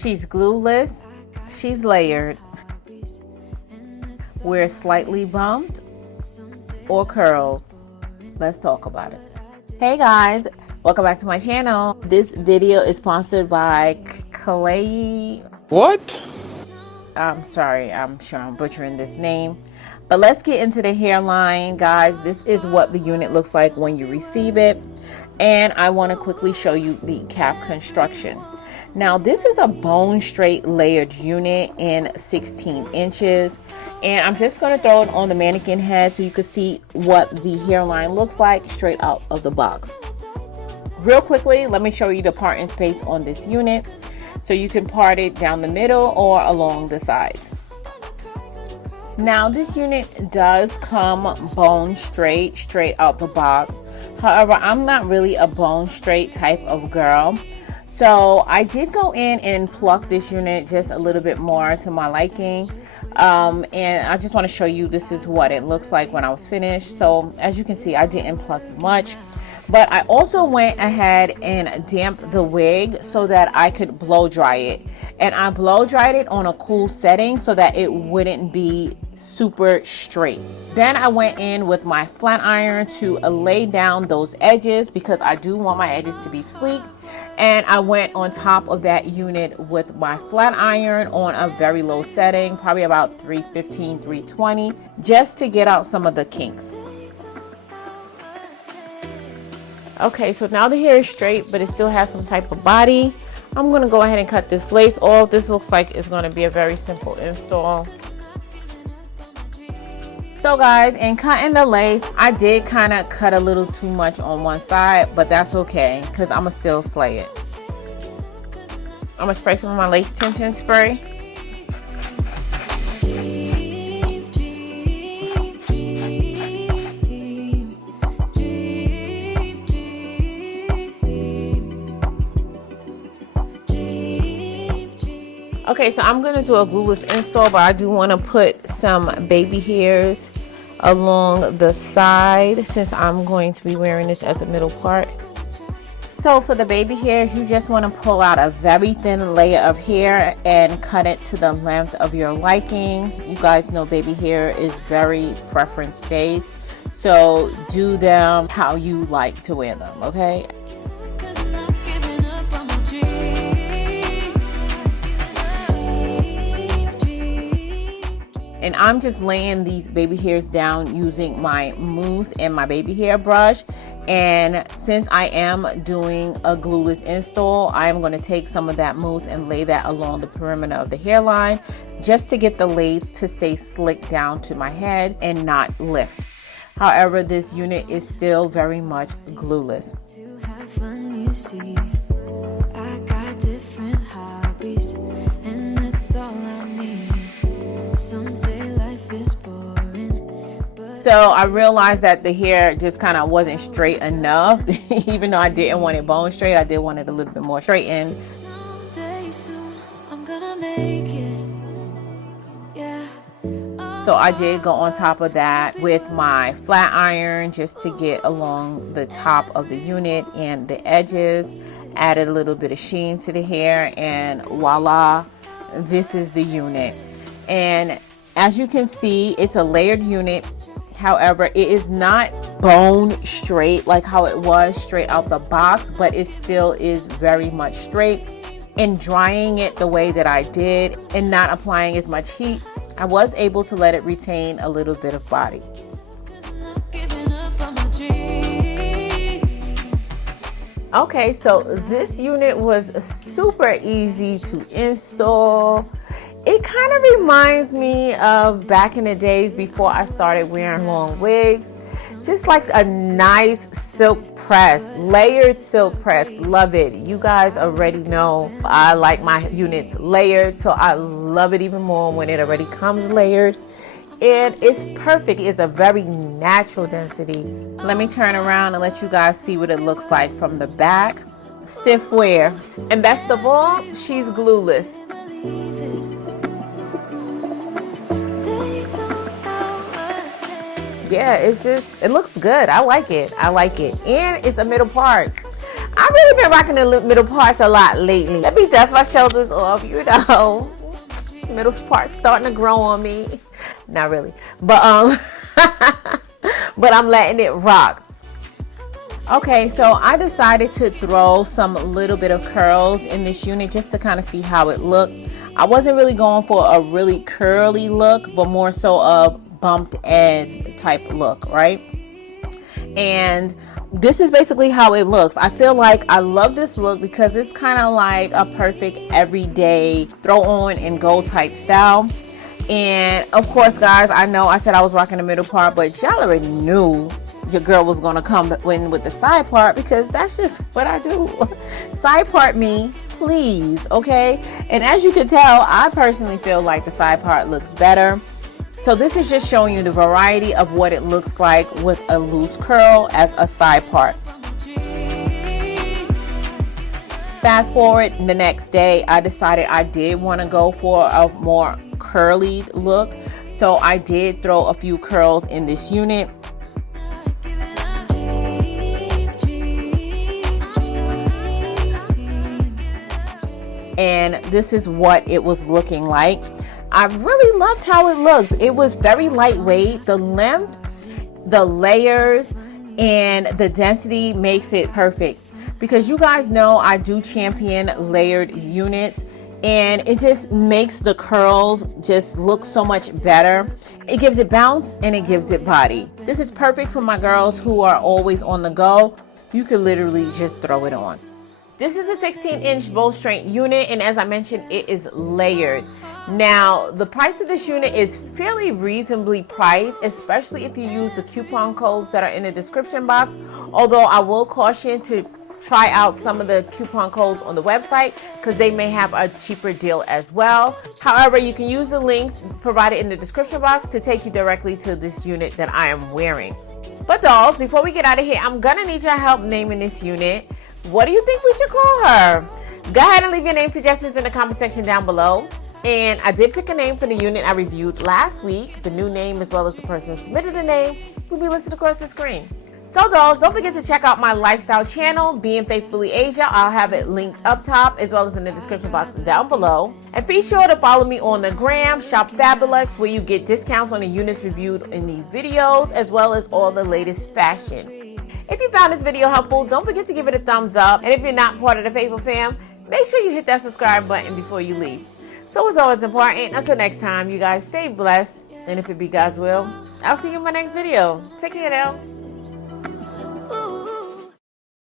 She's glueless, she's layered, we're slightly bumped or curled. Let's talk about it. Hey guys, welcome back to my channel. This video is sponsored by Clay. What? I'm sorry, I'm sure I'm butchering this name. But let's get into the hairline, guys. This is what the unit looks like when you receive it. And I want to quickly show you the cap construction. Now, this is a bone straight layered unit in 16 inches. And I'm just going to throw it on the mannequin head so you can see what the hairline looks like straight out of the box. Real quickly, let me show you the parting space on this unit. So you can part it down the middle or along the sides. Now, this unit does come bone straight out the box. However, I'm not really a bone straight type of girl. So I did go in and pluck this unit just a little bit more to my liking. And I just want to show you this is what it looks like when I was finished. So as you can see, I didn't pluck much. But I also went ahead and damped the wig so that I could blow dry it. And I blow dried it on a cool setting so that it wouldn't be super straight. Then I went in with my flat iron to lay down those edges because I do want my edges to be sleek. And I went on top of that unit with my flat iron on a very low setting, probably about 315, 320, just to get out some of the kinks. Okay, so now the hair is straight, but it still has some type of body. I'm going to go ahead and cut this lace off. This looks like it's going to be a very simple install. So guys, in cutting the lace, I did kind of cut a little too much on one side, but that's okay because I'm going to still slay it. I'm going to spray some of my lace tinting spray. Okay, so I'm going to do a glueless install, but I do want to put some baby hairs along the side since I'm going to be wearing this as a middle part. So for the baby hairs, you just want to pull out a very thin layer of hair and cut it to the length of your liking. You guys know baby hair is very preference based, so do them how you like to wear them, okay? And I'm just laying these baby hairs down using my mousse and my baby hair brush. And since I am doing a glueless install, I'm going to take some of that mousse and lay that along the perimeter of the hairline just to get the lace to stay slick down to my head and not lift. However, this unit is still very much glueless. To have fun, you see, I got different hobbies, and that's all I need. Some say life is boring, but so I realized that the hair just kind of wasn't straight enough. Even though I didn't want it bone straight, I did want it a little bit more straightened. someday soon I'm gonna make it. Yeah. So I did go on top of that with my flat iron just to get along the top of the unit and the edges. Added a little bit of sheen to the hair, and voila, this is the unit. And as you can see, it's a layered unit. However, it is not bone straight like how it was straight out the box, but it still is very much straight. In drying it the way that I did and not applying as much heat, I was able to let it retain a little bit of body. Giving up on my dream. Okay, so this unit was super easy to install. It kind of reminds me of back in the days before I started wearing long wigs. Just like a nice silk press, layered silk press. Love it. You guys already know I like my units layered, so I love it even more when it already comes layered. And it's perfect. It's a very natural density. Let me turn around and let you guys see what it looks like from the back. Stiff wear. And best of all, she's glueless. Yeah, it's just, it looks good. I like it. I like it. And it's a middle part. I really been rocking the middle parts a lot lately. Let me dust my shoulders off, you know. Middle part starting to grow on me. Not really, but but I'm letting it rock. Okay, so I decided to throw some little bit of curls in this unit just to kind of see how it looked. I wasn't really going for a really curly look, but more so of bumped edge type look, right? And this is basically how it looks. I feel like I love this look because it's kind of like a perfect everyday throw on and go type style. And of course, guys, I know I said I was rocking the middle part, but y'all already knew your girl was gonna come in with the side part because that's just what I do. Side part me, please, okay? And as you can tell, I personally feel like the side part looks better. So this is just showing you the variety of what it looks like with a loose curl as a side part. Fast forward the next day, I decided I did want to go for a more curly look. So I did throw a few curls in this unit. And this is what it was looking like. I really loved how it looked. It was very lightweight. The length, the layers, and the density makes it perfect. Because you guys know I do champion layered units, and it just makes the curls just look so much better. It gives it bounce and it gives it body. This is perfect for my girls who are always on the go. You could literally just throw it on. This is a 16-inch bow straight unit, and as I mentioned, it is layered. Now, the price of this unit is fairly reasonably priced, especially if you use the coupon codes that are in the description box. Although I will caution to try out some of the coupon codes on the website because they may have a cheaper deal as well. However, you can use the links provided in the description box to take you directly to this unit that I am wearing. But dolls, before we get out of here, I'm gonna need your help naming this unit. What do you think we should call her? Go ahead and leave your name suggestions in the comment section down below. And I did pick a name for the unit I reviewed last week. The new name as well as the person who submitted the name will be listed across the screen. So dolls, don't forget to check out my lifestyle channel, Being Faithfully Asia. I'll have it linked up top as well as in the description box down below. And be sure to follow me on the gram, Shop Fabulous, where you get discounts on the units reviewed in these videos as well as all the latest fashion. If you found this video helpful, don't forget to give it a thumbs up. And if you're not part of the Faithful fam, make sure you hit that subscribe button before you leave. So it's always important. Until next time, you guys stay blessed. And if it be God's will, I'll see you in my next video. Take care now.